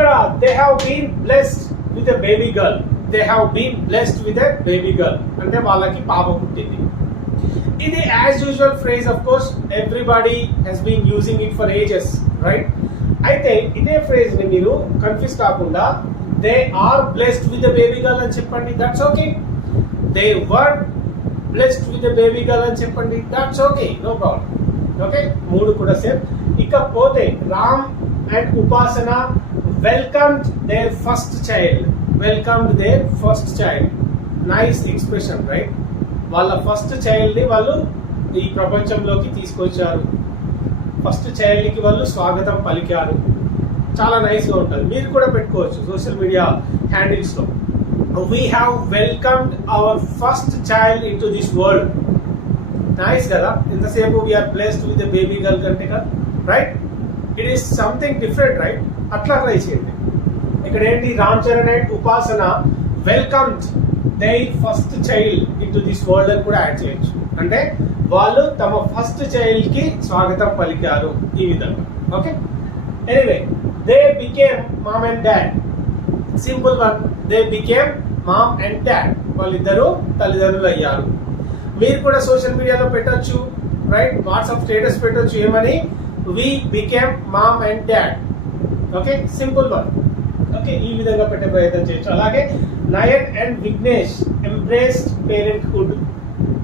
ఇక్కడ they have been blessed with a baby girl they have been blessed with a baby girl అంటే వాళ్ళకి పాప పుట్టింది. ఇది as usual phrase of course everybody has been using it for ages right అయితే ఇదే ఫ్రేజ్ని మీరు కన్ఫ్యూజ్ కాకుండా they are blessed with baby girl అని చెప్పండి. That's okay they were blessed with baby girl అని చెప్పండి. That's okay no problem okay మూడు కూడా సేమ్ ఇకపోతే Ram and Upasana welcomed their first child welcomed their first child nice expression right వాళ్ళ first చైల్డ్ని వాళ్ళు ఈ ప్రపంచంలోకి తీసుకొచ్చారు. ఫస్ట్ చైల్డ్కి వాళ్ళు స్వాగతం పలికారు. చాలా నైస్గా ఉంటుంది. మీరు కూడా పెట్టుకోవచ్చు social media హ్యాండిల్స్లో we have welcomed our first child into this world nice కదా? ఇంతసేపు we are placed with baby girl కంటే కదా right it is something different right అట్లా ట్రై చేయండి. ఇక్కడ ఏంటి Ram Charan and Upasana welcomed they first child into this world అని కూడా యాడ్ చేయొచ్చు. అంటే వాళ్ళు తమ ఫస్ట్ చైల్డ్కి స్వాగతం పలికారు ఈ విధంగా. Okay anyway they became mom and dad simple one they became mom and dad వాళ్ళిద్దరూ తల్లిదండ్రులు అయ్యారు. మీరు కూడా సోషల్ మీడియాలో పెట్టొచ్చు రైట్ వాట్సాప్ స్టేటస్ పెట్టొచ్చు ఏమని? We became mom and dad okay simple one okay ఈ విధంగా పెట్టే ప్రయత్నం చేయొచ్చు. అలాగే Nayan and Vignesh embraced parenthood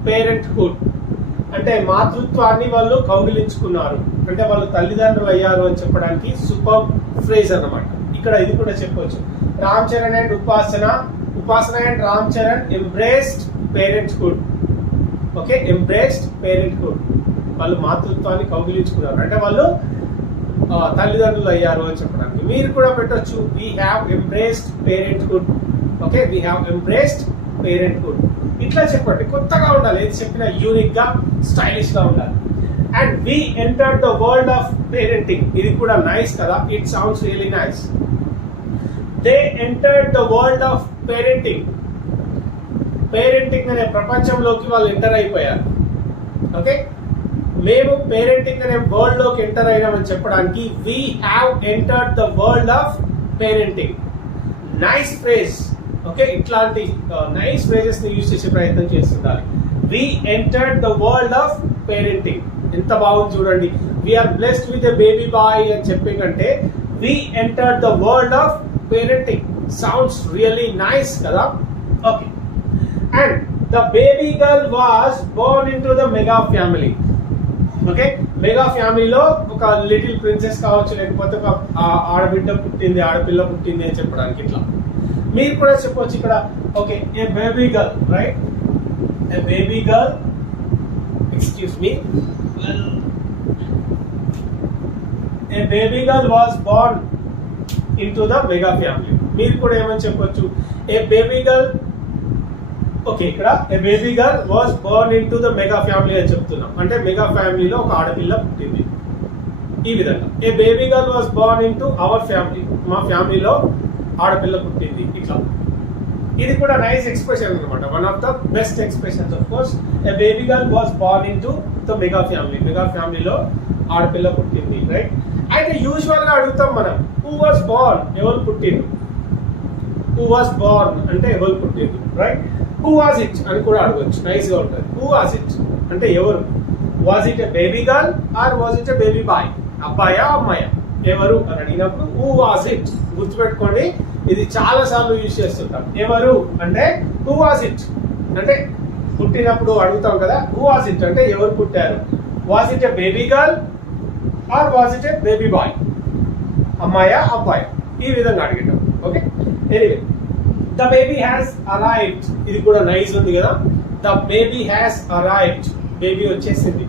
parenthood అంటే మాతృత్వాన్ని వాళ్ళు కౌగిలించుకున్నారు. అంటే వాళ్ళు తల్లిదండ్రులు అయ్యారు అని చెప్పడానికి సూపర్ ఫ్రేజ్ అన్నమాట. ఇక్కడ ఇది కూడా చెప్పవచ్చు Ram Charan and Upasana. Upasana and Ram Charan embraced parenthood okay embraced parenthood వాళ్ళు మాతృత్వాన్ని కౌగిలించుకున్నారు. అంటే వాళ్ళు తల్లిదండ్రులు అయ్యారు అని చెప్పడానికి. మీరు కూడా పెట్టొచ్చు. We have embraced parenthood okay we have embraced parenthood ఇట్లా చెప్పండి. కొత్తగా ఉండాలి. ఏది చెప్పినా యూనిక్గా స్టైలిష్గా ఉండాలి. And we enter the world of parenting ఇది కూడా నైస్ కదా? It sounds really nice they enter the world of parenting parenting అనే ప్రపంచంలోకి వాళ్ళు ఎంటర్ అయిపోయారు. ఓకే మేము పేరెంటింగ్ అనే వరల్డ్లోకి ఎంటర్ అయినామని చెప్పడానికి we have entered the world of parenting nice phrase okay ఇట్లాంటి నైస్ ఫ్రేజెస్ని యూజ్ చేసే ప్రయత్నం చేస్తుండాలి. We entered the world of parenting ఎంత బాగుంది చూడండి. We are blessed with a baby boy అని చెప్పే కంటే we entered the world of parenting sounds really nice కదా? Okay and the baby girl was born into the mega family okay? Mega ఫ్యామిలీలో ఒక little princess కావచ్చు లేకపోతే ఒక ఆడబిడ్డ పుట్టింది ఆడపిల్ల పుట్టింది అని చెప్పడానికి ఇట్లా. మీరు కూడా చెప్పొచ్చు ఇక్కడ. Okay a baby girl right a baby girl excuse me a baby girl was born into the mega family మీరు కూడా ఏమని చెప్పొచ్చు? ఏ బేబీ గర్ల్ ఓకే ఇక్కడ a baby girl was born into the mega family అని చెప్తున్నాం. అంటే mega ఫ్యామిలీలో ఒక ఆడపిల్ల పుట్టింది. ఈ విధంగా. A baby girl was born into our family మా ఫ్యామిలీలో ఆడపిల్ల పుట్టింది. ఇట్లా. ఇది కూడా నైస్ ఎక్స్ప్రెషన్ అనమాట one of the best expressions of course a baby girl was born into the mega family mega ఫ్యామిలీలో ఆడపిల్ల పుట్టింది రైట్ అయితే యూజువల్గా అడుగుతాం మనం హూ వాజ్ బార్న్ ఎవరు పుట్టిండు హూ వాజ్ బార్న్ అంటే ఎవరు పుట్టిండు రైట్ హూ వాజ్ ఇట్ అని కూడా అడగచ్చు. నైస్గా ఉంటుంది. హూ వాజ్ ఇట్ అంటే ఎవరు? Was it a baby girl or was it a baby boy అబ్బాయా అమ్మాయా? ఎవరు? అని అడిగినప్పుడు హూ వాజ్ ఇట్ గుర్తుపెట్టుకోండి. ఇది చాలా సార్లు యూజ్ చేస్తుంటాం. ఎవరు? అంటే హూ వాజ్ ఇట్ అంటే పుట్టినప్పుడు అడుగుతాం కదా హూ వాజ్ ఇట్ అంటే ఎవరు పుట్టారు? Was it a baby girl or was it a baby boy అమ్మాయా అబ్బాయా? ఈ విధంగా అడిగినాం okay anyway the baby has arrived ఇది కూడా నైస్ ఉంది కదా? The baby has arrived baby వచ్చేసింది.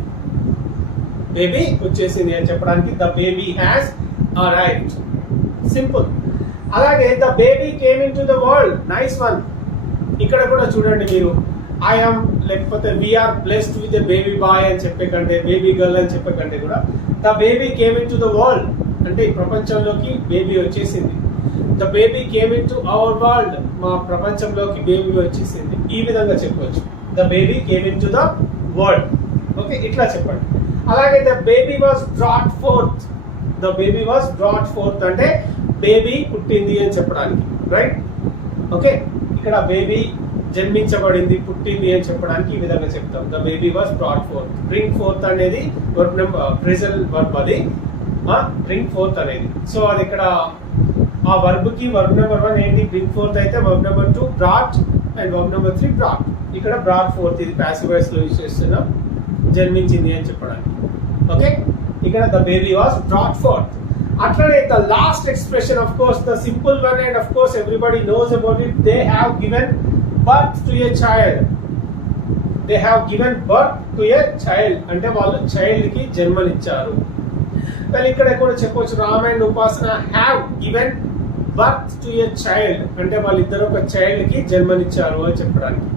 బేబీ వచ్చేసింది అని చెప్పడానికి the baby has arrived simple అలాగే the baby came into the world nice one ఇక్కడ కూడా చూడండి మీరు. ఐఎమ్ లేకపోతే we are blessed with a baby boy అని చెప్పే కంటే బేబీ గర్ల్ అని చెప్పే కంటే కూడా the baby came into the world అంటే ఈ ప్రపంచంలోకి బేబీ వచ్చేసింది. The baby came into our world మా ప్రపంచంలోకి బేబీ వచ్చేసింది. ఈ విధంగా చెప్పవచ్చు the baby came into the world okay ఇట్లా చెప్పండి. అలాగే the baby was brought forth the baby was brought forth అంటే బేబీ పుట్టింది అని చెప్పడానికి. రైట్ ఓకే ఇక్కడ బేబీ జన్మించబడింది పుట్టింది అని చెప్పడానికి ఈ విధంగా చెప్తాం. The baby was brought forth bring forth అనేది వర్బ్ నెంబర్ ప్రెజెంట్ వర్బ్ అది. బ్రింగ్ ఫోర్త్ అనేది. సో అది ఇక్కడ ఆ వర్బ్కి వర్బ్ నెంబర్ వన్ ఏంటి? బ్రింగ్ ఫోర్త్ అయితే verb number two brought and verb number three brought ఇక్కడ బ్రాట్ ఫోర్త్ ఇది ప్యాసివ్ వాయిస్లో యూజ్ చేస్తున్నాం. జన్మించింది అని చెప్పడానికి. ఓకే ఇక్కడ the baby was brought forth అట్లనే the last expression of course the simple one and of course everybody knows about it they have given birth to a child they have given birth to a child అంటే వాళ్ళు చైల్డ్కి జన్మనిచ్చారు. కానీ ఇక్కడ కూడా చెప్పవచ్చు Ram and Upasana have given birth to a child అంటే వాళ్ళిద్దరు ఒక చైల్డ్కి జన్మనిచ్చారు అని చెప్పడానికి.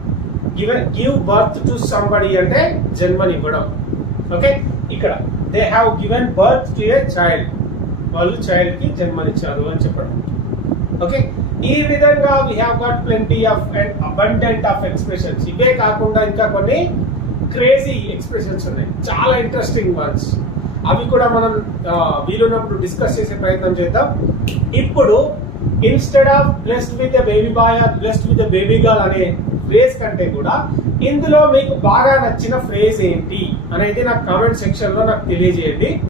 Given give birth to somebody అంటే జన్మనివ్వడం. ఓకే ఇక్కడ. They have given birth to a child వాళ్ళు చైల్డ్కి జన్మనిచ్చారు అని చెప్పడం. ఓకే ఈ విధంగా we have got plenty of and abundant of expressions ఇవే కాకుండా ఇంకా కొన్ని క్రేజీ ఎక్స్ప్రెషన్స్ ఉన్నాయి. చాలా ఇంట్రెస్టింగ్ వన్స్ అవి కూడా మనం వీలున్నప్పుడు డిస్కస్ చేసే ప్రయత్నం చేద్దాం. ఇప్పుడు instead of blessed with baby boy or blessed with baby girl అనే ఫ్రేజ్ కంటే కూడా ఇందులో మీకు బాగా నచ్చిన ఫ్రేజ్ ఏంటి? అనేది నాకు కామెంట్ సెక్షన్లో నాకు తెలియజేయండి.